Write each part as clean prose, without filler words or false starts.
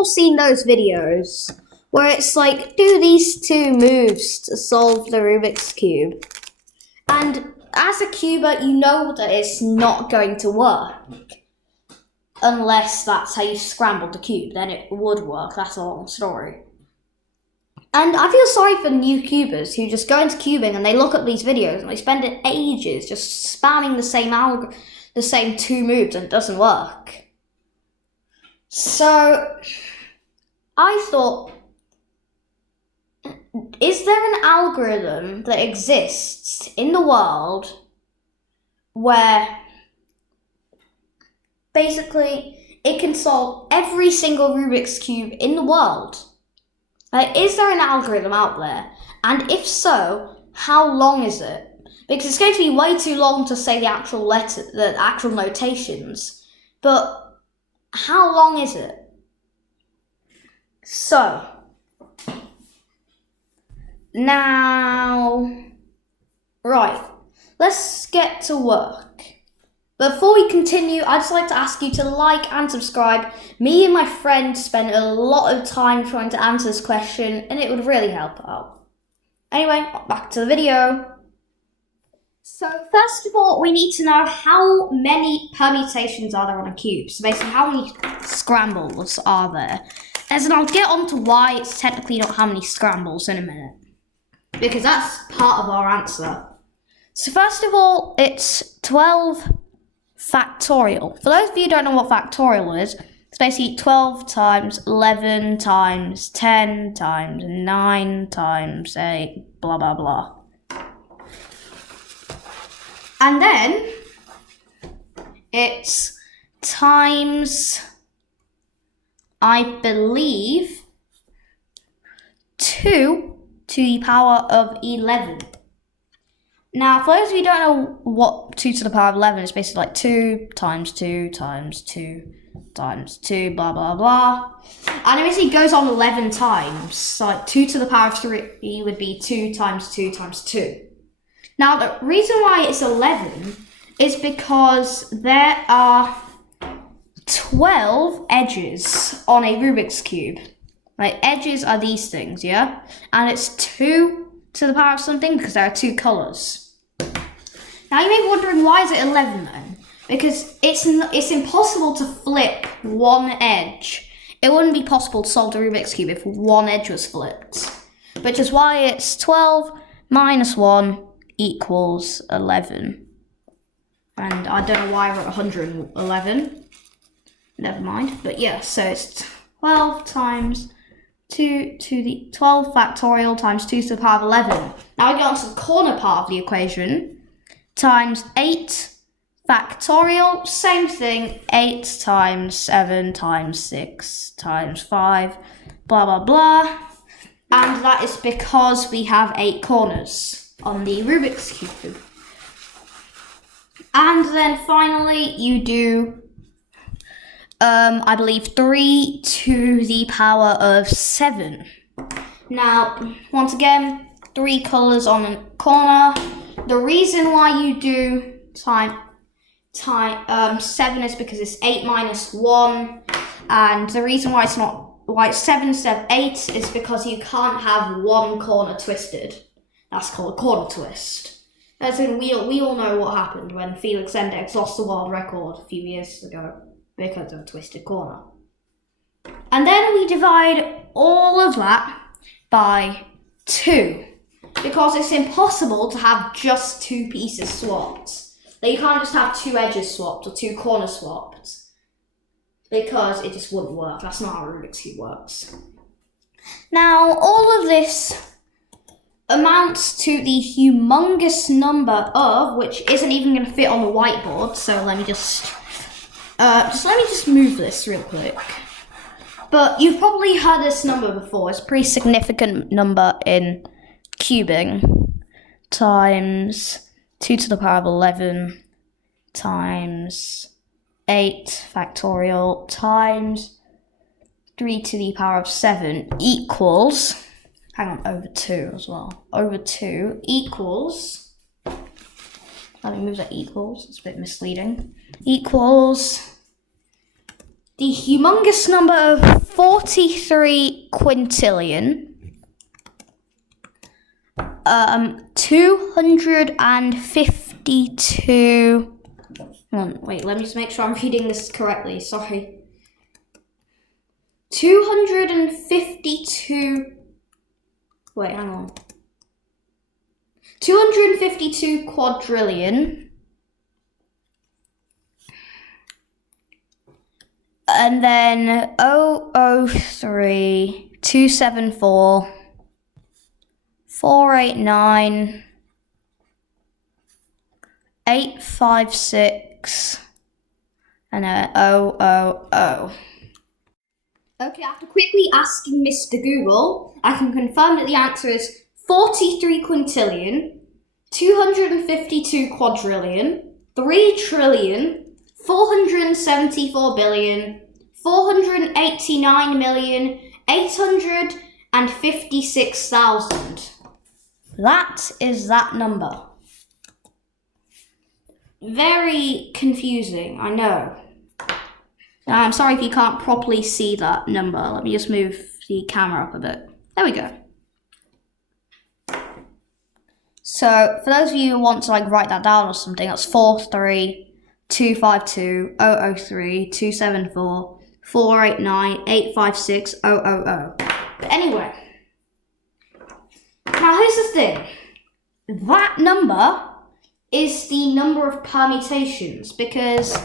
all seen those videos where it's like, do these 2 moves to solve the Rubik's Cube. And as a cuber, you know that it's not going to work. Unless that's how you scrambled the cube, then it would work. That's a long story. And I feel sorry for new cubers who just go into cubing and they look at these videos and they spend ages just spamming the same 2 moves and it doesn't work. So I thought, is there an algorithm that exists in the world where basically it can solve every single Rubik's Cube in the world? Like, is there an algorithm out there? And if so, how long is it? Because it's going to be way too long to say the actual notations. But how long is it? So, now, right, let's get to work. Before we continue, I'd just like to ask you to like and subscribe. Me and my friend spent a lot of time trying to answer this question, and it would really help out. Anyway, back to the video. So first of all, we need to know how many permutations are there on a cube. So basically, how many scrambles are there? As in, I'll get on to why it's technically not how many scrambles in a minute, because that's part of our answer. So first of all, it's 12 factorial. For those of you who don't know what factorial is, it's basically 12 times 11 times 10 times 9 times 8, blah, blah, blah. And then it's times, I believe, 2 to the power of 11. Now, for those of you who don't know what 2 to the power of 11 is, basically like 2 times 2 times 2 times 2, blah, blah, blah. And it basically goes on 11 times. So like 2 to the power of 3 would be 2 times 2 times 2. Now, the reason why it's 11 is because there are 12 edges on a Rubik's Cube. Like, edges are these things, yeah? And it's 2 to the power of something because there are 2 colours. Now you may be wondering, why is it 11 then? Because it's impossible to flip one edge. It wouldn't be possible to solve the Rubik's Cube if one edge was flipped. Which is why it's 12 minus 1 equals 11. And I don't know why I wrote 111. Never mind. But yeah, so it's 12 times 2 to the 12 factorial times 2 to the power of 11. Now we get on to the corner part of the equation. Times 8 factorial, same thing, 8 times 7 times 6 times 5, blah, blah, blah. And that is because we have 8 corners on the Rubik's Cube. And then finally you do, I believe, 3 to the power of 7. Now, once again, 3 colours on a corner. The reason why you do 7 is because it's 8 minus 1. And the reason why it's 7 instead of 8 is because you can't have one corner twisted. That's called a corner twist. As in, we all know what happened when Felix Endex lost the world record a few years ago because of a twisted corner. And then we divide all of that by 2. Because it's impossible to have just 2 pieces swapped. Like, you can't just have 2 edges swapped or 2 corners swapped. Because it just wouldn't work. That's not how Rubik's Cube works. Now, all of this amounts to the humongous number of, which isn't even going to fit on the whiteboard, so let me just move this real quick. But you've probably heard this number before. It's a pretty significant number in cubing. Times 2 to the power of 11 times 8 factorial times 3 to the power of 7 equals, hang on, over 2 as well. Over 2 equals, let me move that equals, it's a bit misleading. Equals the humongous number of 43 quintillion, 252. Wait, let me just make sure I'm reading this correctly. Sorry. 252. Wait, hang on. 252 quadrillion. And then 003, 274, 489, 856, and then 000. Okay, after quickly asking Mr. Google, I can confirm that the answer is 43 quintillion, 252 quadrillion, 3 trillion, 474 billion, 489,856,000. That is that number. Very confusing, I know. Now, I'm sorry if you can't properly see that number. Let me just move the camera up a bit. There we go. So, for those of you who want to write that down or something, that's 43,252,003,274,489,856,000. But anyway, now here's the thing. That number is the number of permutations, because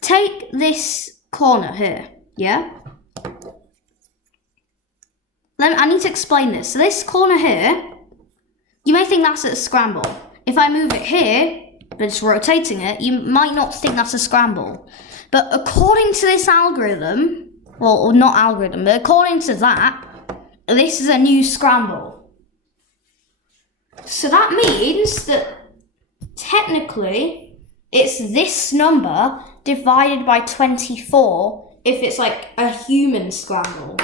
take this corner here, yeah? I need to explain this. So this corner here, you may think that's a scramble. If I move it here, but it's rotating it, you might not think that's a scramble. But according to this algorithm, well, not algorithm, but according to that, this is a new scramble. So that means that technically, it's this number divided by 24 if it's like a human scramble.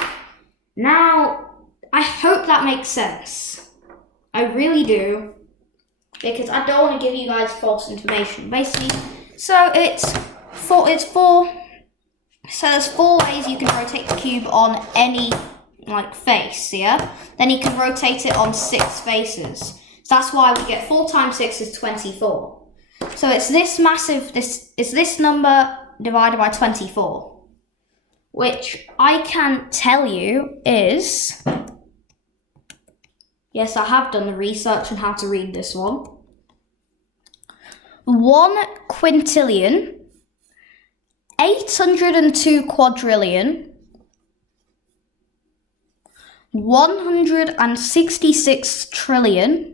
Now, I hope that makes sense. I really do. Because I don't want to give you guys false information. Basically, so there's 4 ways you can rotate the cube on any face, yeah? Then you can rotate it on 6 faces. So that's why we get 4 times 6 is 24. So it's this number divided by 24, which I can tell you is, yes, I have done the research on how to read this one. 1 quintillion, 802 quadrillion, 166 trillion,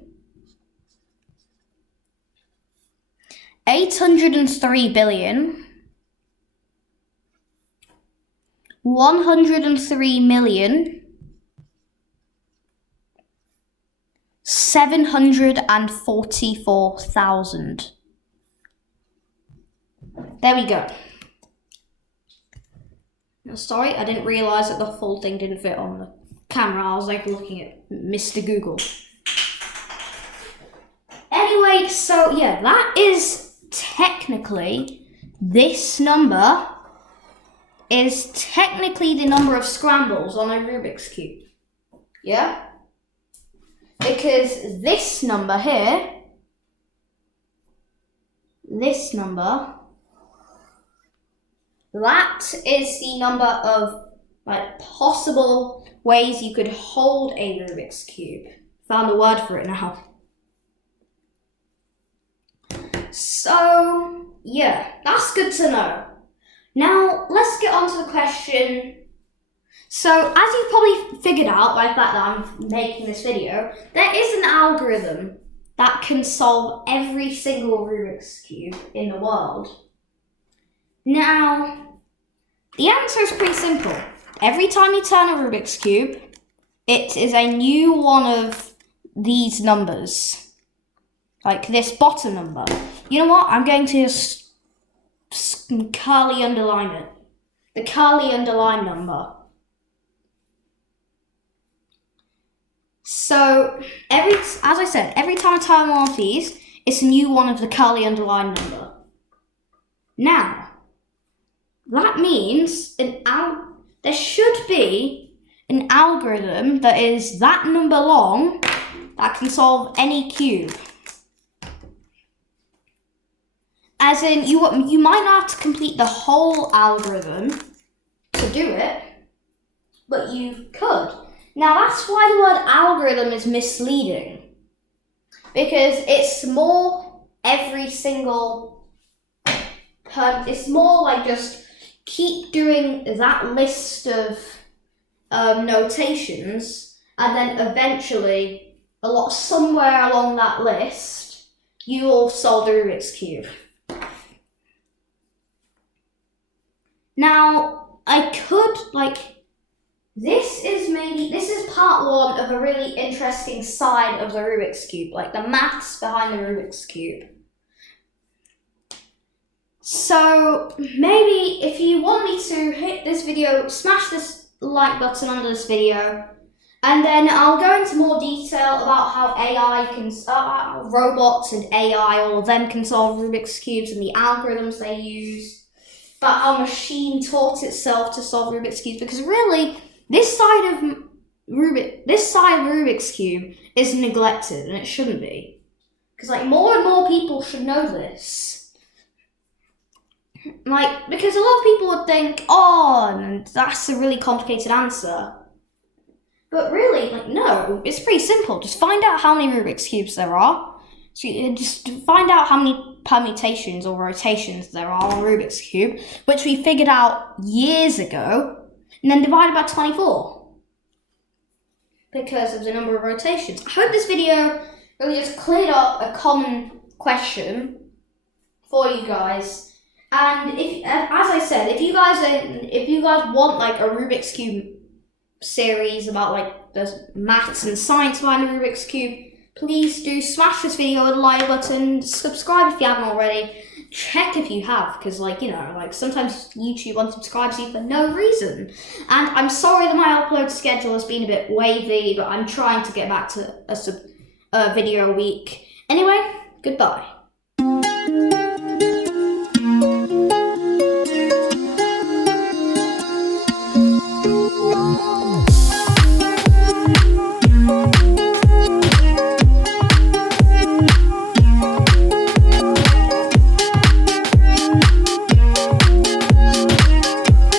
803 billion, 103 million, 744,000. There we go. Sorry, I didn't realise that the full thing didn't fit on the camera. I was looking at Mr. Google. Anyway, so yeah, that is technically, this number is technically the number of scrambles on a Rubik's Cube. Yeah? Because this number here, this number, that is the number of possible ways you could hold a Rubik's Cube. Found a word for it now. So, yeah, that's good to know. Now, let's get on to the question. So, as you've probably figured out by the fact that I'm making this video, there is an algorithm that can solve every single Rubik's Cube in the world. Now, the answer is pretty simple. Every time you turn a Rubik's Cube, it is a new one of these numbers. Like this bottom number. You know what? I'm going to just curly underline it. The curly underline number. So, as I said, every time I turn one of these, it's a new one of the curly underline number. Now, that means there should be an algorithm that is that number long that can solve any cube. As in, you might not have to complete the whole algorithm to do it, but you could. Now that's why the word algorithm is misleading, because it's more it's more like just keep doing that list of notations, and then eventually, somewhere along that list, you will solve the Rubik's Cube. Now, this is part one of a really interesting side of the Rubik's Cube, like the maths behind the Rubik's Cube. So, maybe if you want me to hit this video, smash this like button under this video, and then I'll go into more detail about how robots and AI, all of them can solve Rubik's Cubes and the algorithms they use. About how a machine taught itself to solve Rubik's Cubes, because really, this side of Rubik's Cube is neglected, and it shouldn't be. Because more and more people should know this. Because a lot of people would think, oh, that's a really complicated answer. But really, no, it's pretty simple. Just find out how many Rubik's Cubes there are. So you just find out how many permutations or rotations there are on Rubik's Cube, which we figured out years ago, and then divide it by 24 because of the number of rotations. I hope this video really just cleared up a common question for you guys. And as I said, if you guys want a Rubik's Cube series about the maths and science behind the Rubik's Cube, please do smash this video with a like button, subscribe if you haven't already, check if you have, because sometimes YouTube unsubscribes you for no reason. And I'm sorry that my upload schedule has been a bit wavy, but I'm trying to get back to a video a week. Anyway, goodbye.